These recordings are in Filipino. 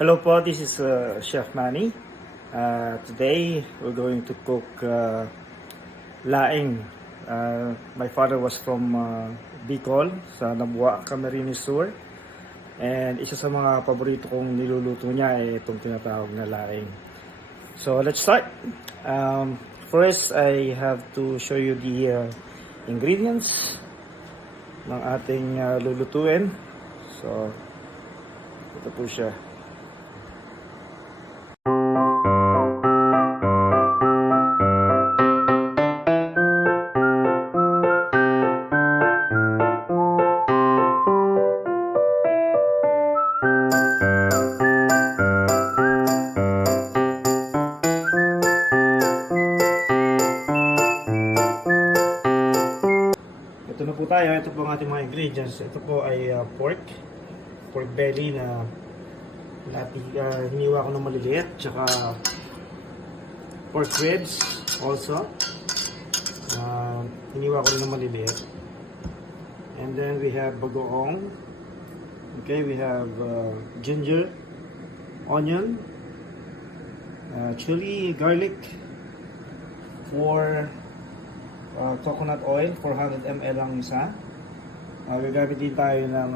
Hello po, this is Chef Manny. Today we're going to cook laing. My father was from Bicol, sa Nabua, Camarines Sur. And isa sa mga paborito kong niluluto niya ay itong tinatawag na laing. So let's start. First, I have to show you the ingredients ng ating lulutuin. So, ito po siya. Ito na po tayo. Ito po ang ating mga ingredients. Ito po ay pork belly na hiniwa ko ng maliliit, tsaka pork ribs also hiniwa ko rin ng maliliit, and then we have bagoong. Okay, we have ginger, onion, chili, garlic, for coconut oil, 400 ml lang isa. Gagamit din tayo ng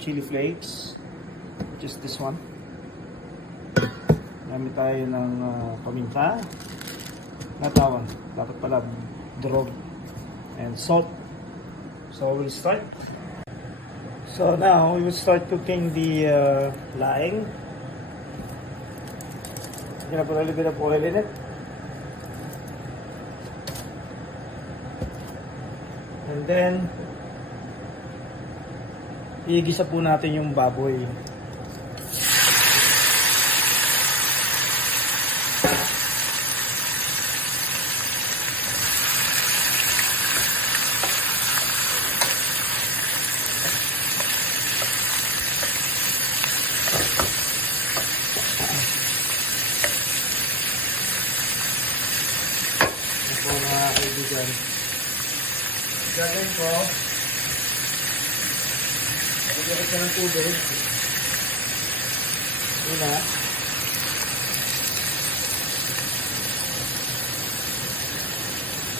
chili flakes, just this one. Gamit tayo ng paminta, natawan, dapat pala durog, and salt. So we'll start. So now we will start cooking the laing. Gonna put a little bit of oil in it. And then igisa po natin yung baboy. Ito mga kaibigan, gagawin ko, lagyan ko ng tubig. Una,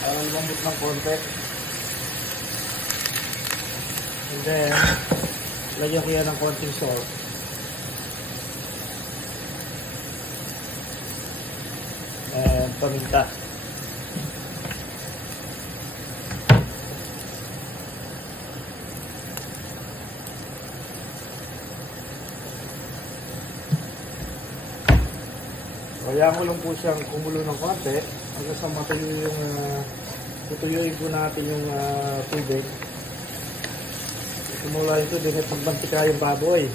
parang lumambot ng konti. And then lagyan ko yan ng konting salt. And paminta. Kaya ko lang po siyang kumulo ng konti hanggang sa matuyo yung tutuyuin po natin yung tubig. Simula ito din at magmantika yung baboy.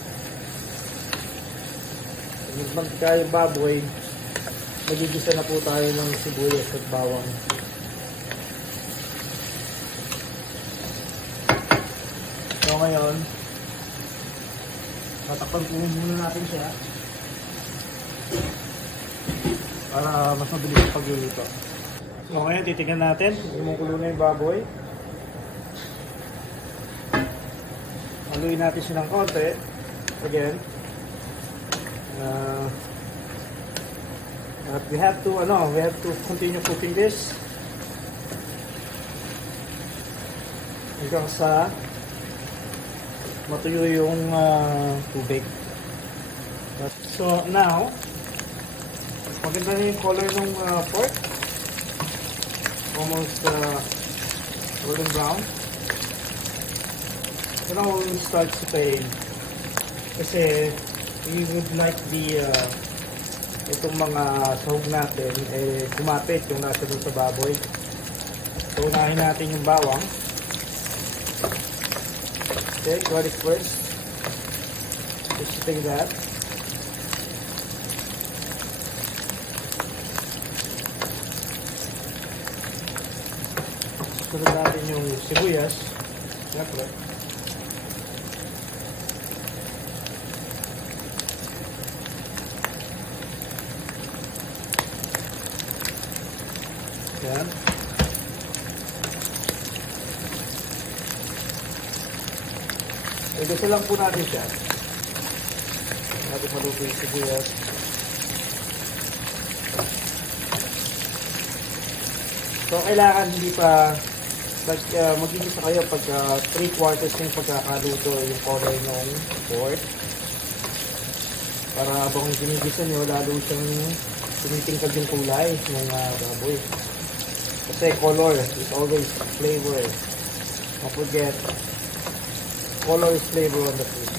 Pag magmantika yung baboy, magigisa na po tayo ng sibuyas at bawang. So ngayon, tatakpan po muna natin siya para mas mabilis ang pagluluto. So ngayon, titignan natin. Kumukulo na yung baboy. Haluin natin siya ng konti. Again. But we have to continue cooking this hanggang sa matuyo yung tubig. So now, maganda na yung color ng pork. Almost golden brown. So now we'll start sauteing. Kasi we would like the itong mga sahog natin kumapit yung nasa doon sa baboy. So unahin natin yung bawang. Okay, garlic first. Just take that. Sunod natin yung sibuyas. Siyempre. Yan. Gusto lang po natin siya. natin maluto yung sibuyas. So, kailangan hindi pa magigisa kayo pag 3/4 yung pagkakaluto yung color ng pork. Para habang ginigisa nyo, lalo siyang tinitingkad yung kulay ng baboy. Kasi color is always flavor. Don't forget, color is flavor on the food.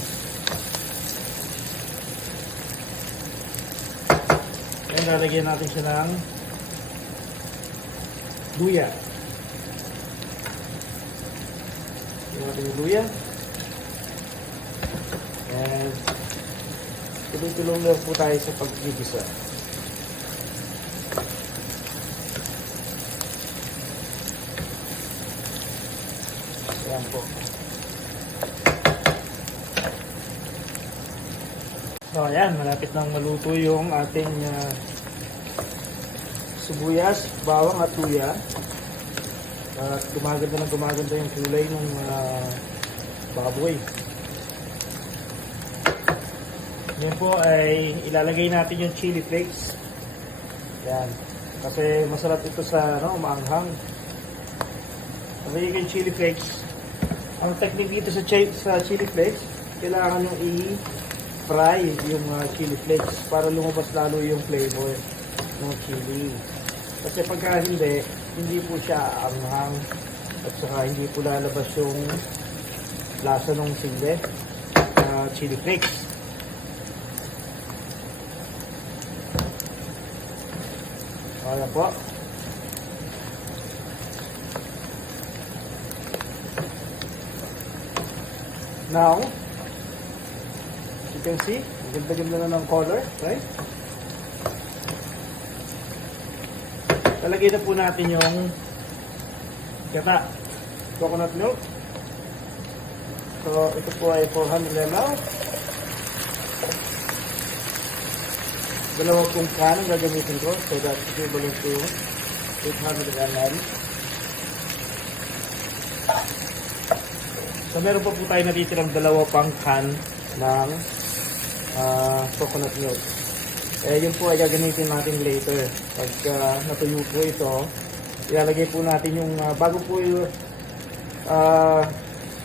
Ngayon, lalagyan natin siya ng luya. Yung ating luya. And tuloy-tuloy lang po tayo sa paggigisa. Ayan po. So ayan, malapit nang maluto yung ating sibuyas, bawang at luya. At gumaganda yung kulay ng baboy. Ngayon po ay ilalagay natin yung chili flakes. Yan. Kasi masarap ito sa maanghang. Lagay yung chili flakes. Ang technique dito sa chili flakes, kailangan yung i-fry yung chili flakes para lumabas lalo yung flavor ng chili. Kasi pagka hindi po siya anghang at saka hindi po lalabas yung lasa ng chili flakes. Ayan po. Now, you can see, ganda-ganda na ng color, right? Lalagay na po natin yung gata, coconut milk. So, ito po ay 400 ml. Dalawang pong can ang gagamitin ko, so that's equivalent to 800 ml. So, meron pa po tayo natitirang dalawa pang can ng coconut milk. Yun po ay gagamitin natin later. Pag natuyo po ito, ilalagay po natin yung, bago po yung,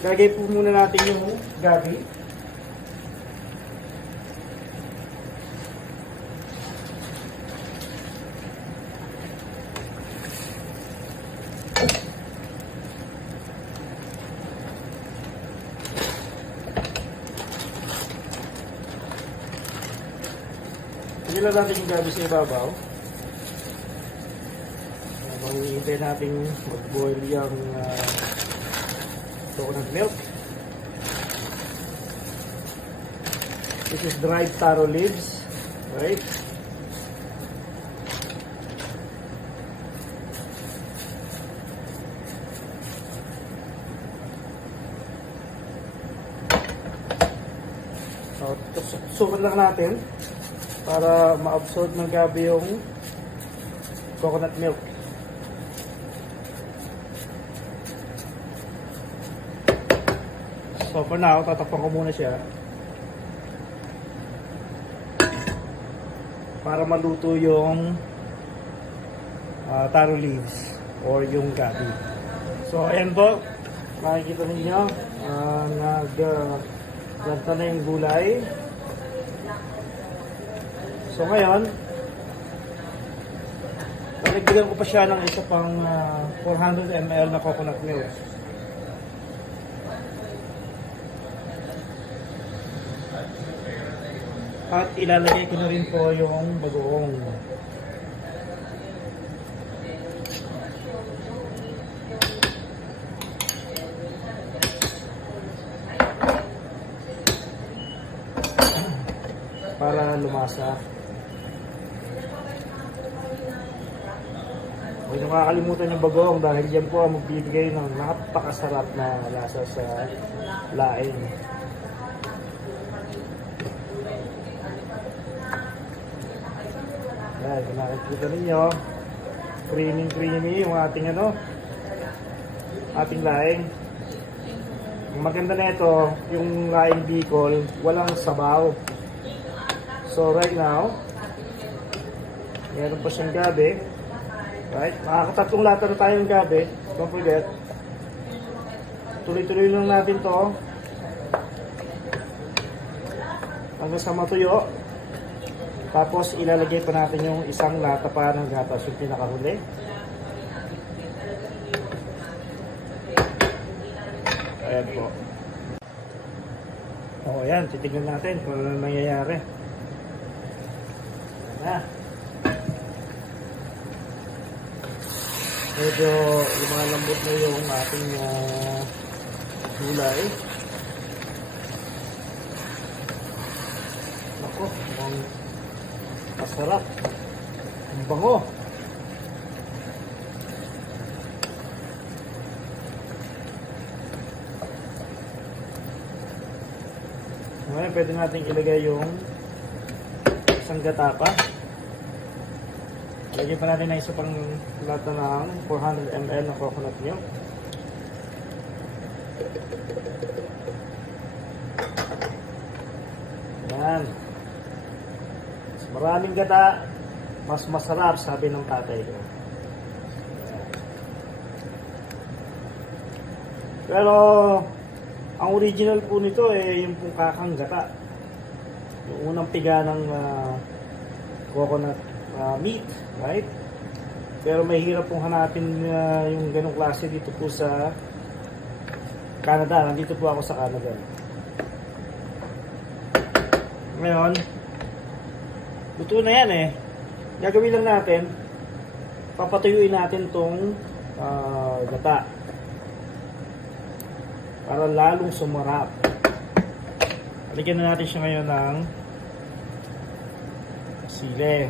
ilalagay po muna natin yung gabi. Ilan natin yung gabi sa ibabaw. Habang hihintay natin mag-boil yung coconut milk. This is dried taro leaves, right? So, sukat lang natin para ma-absorb ng gabi yung coconut milk. So for now, tatakpan ko muna siya para maluto yung taro leaves or yung gabi. So ayan po, makikita ninyo nagplanta na yung gulay. So ngayon, nalagyan ko pa siya ng isa pang 400 ml na coconut milk. At ilalagay ko na rin po yung bagoong. Para lumasa. Huwag niyo makakalimutan yung bagoong dahil yan po ang magbibigay ng napakasarap na lasa sa laing. Yan, kung nakikita ninyo, creamy yung ating ating laing. Ang maganda na ito, yung laing Bicol, walang sabaw. So right now, meron pa siyang gabi. Right? Makakatatlong lata na tayo ng gabi. Don't forget. Tuloy-tuloy lang natin to hanggang sa matuyo. Tapos ilalagay pa natin yung isang lata pa ng gatas, yung pinakahuli. Ayan po. O ayan, titignan natin kung ano nangyayari. Ayan. Medyo lumalambot na yung ating gulay. Ako, mukhang masarap. Ang bango. Ngayon, pwede natin ilagay yung isang gata pa. Lagyan pa natin na isa pang lata ng 400 ml na coconut milk. Yan. Mas maraming gata, mas masarap, sabi ng tatay ko. Pero ang original po nito yung pong kakang gata. Yung unang piga ng coconut meat, right? Pero may hirap pong hanapin yung ganong klase dito po sa Canada. Nandito po ako sa Canada. Ngayon, luto na yan eh. Gagawin lang natin, papatuyuin natin tong gata para lalong sumarap. Lagyan na natin siya ngayon ng sili.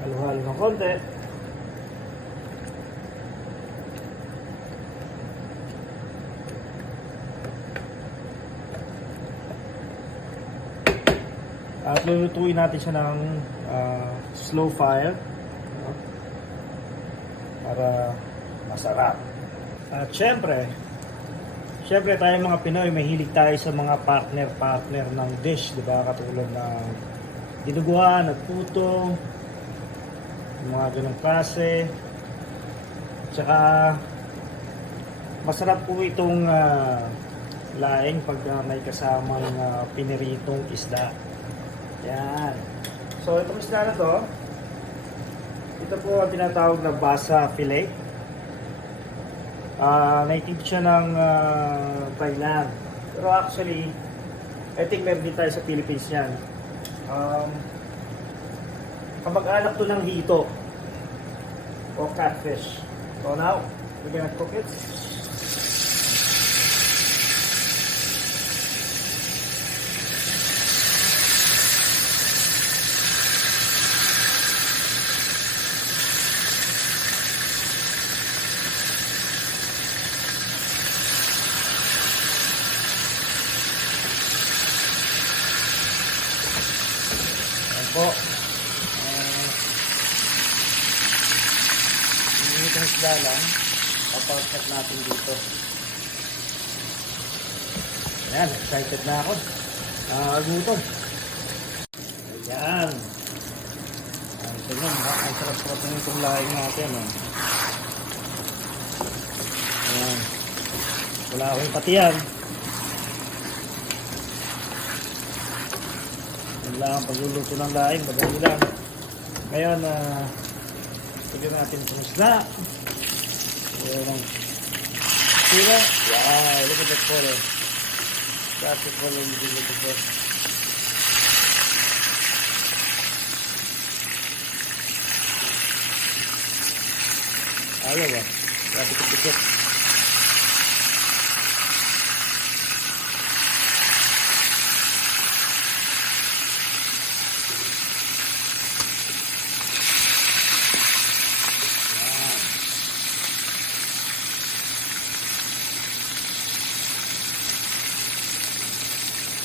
Halo-halo ng konti. At lulutuin natin siya ng slow fire para masarap. At syempre tayong mga Pinoy, mahilig tayo sa mga partner ng dish, di ba? Katulad ng dinuguan at puto, mga ganong klase. Tsaka masarap po itong laing pag may kasamang piniritong isda. Yan. So itong isda na to, ito po ang tinatawag na basa fillet. Native siya ng Thailand. Pero actually, I think meron din tayo sa Philippines yan. Kamag-anak to ng hito o catfish. So now, we're gonna cook it. Ayan po. Itong isda lang, papakat natin dito. Ayan, excited na ako. Gutom. Ayan. Tingnan, ang sarap-sarap na itong laing natin. Ayan. Wala akong patiyan. Wala akong pagluluto ng laing, madali lang. Ngayon, tignan natin itong isla. Ayan ang sila. Wow, look at that color. That's the color you look at that. Ayaw ba? Kapit-kapit.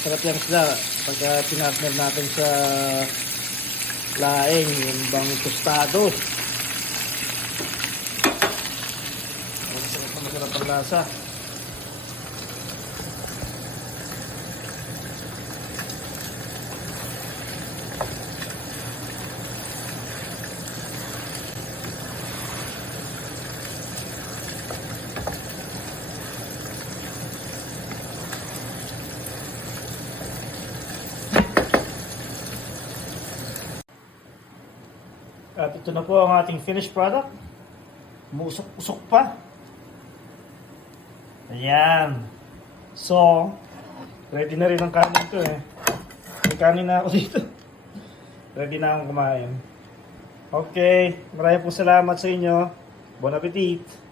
Sarap yung isda pagka pinartner natin sa laing, yung bang tostado. Masarap ang lasa. At ito na po ang ating finished product. Musok-usok pa. Ayan. So, ready na rin ang kanin ko eh. May kanin na ako dito. Ready na akong kumain. Okay. Maraming po salamat sa inyo. Bon appetit.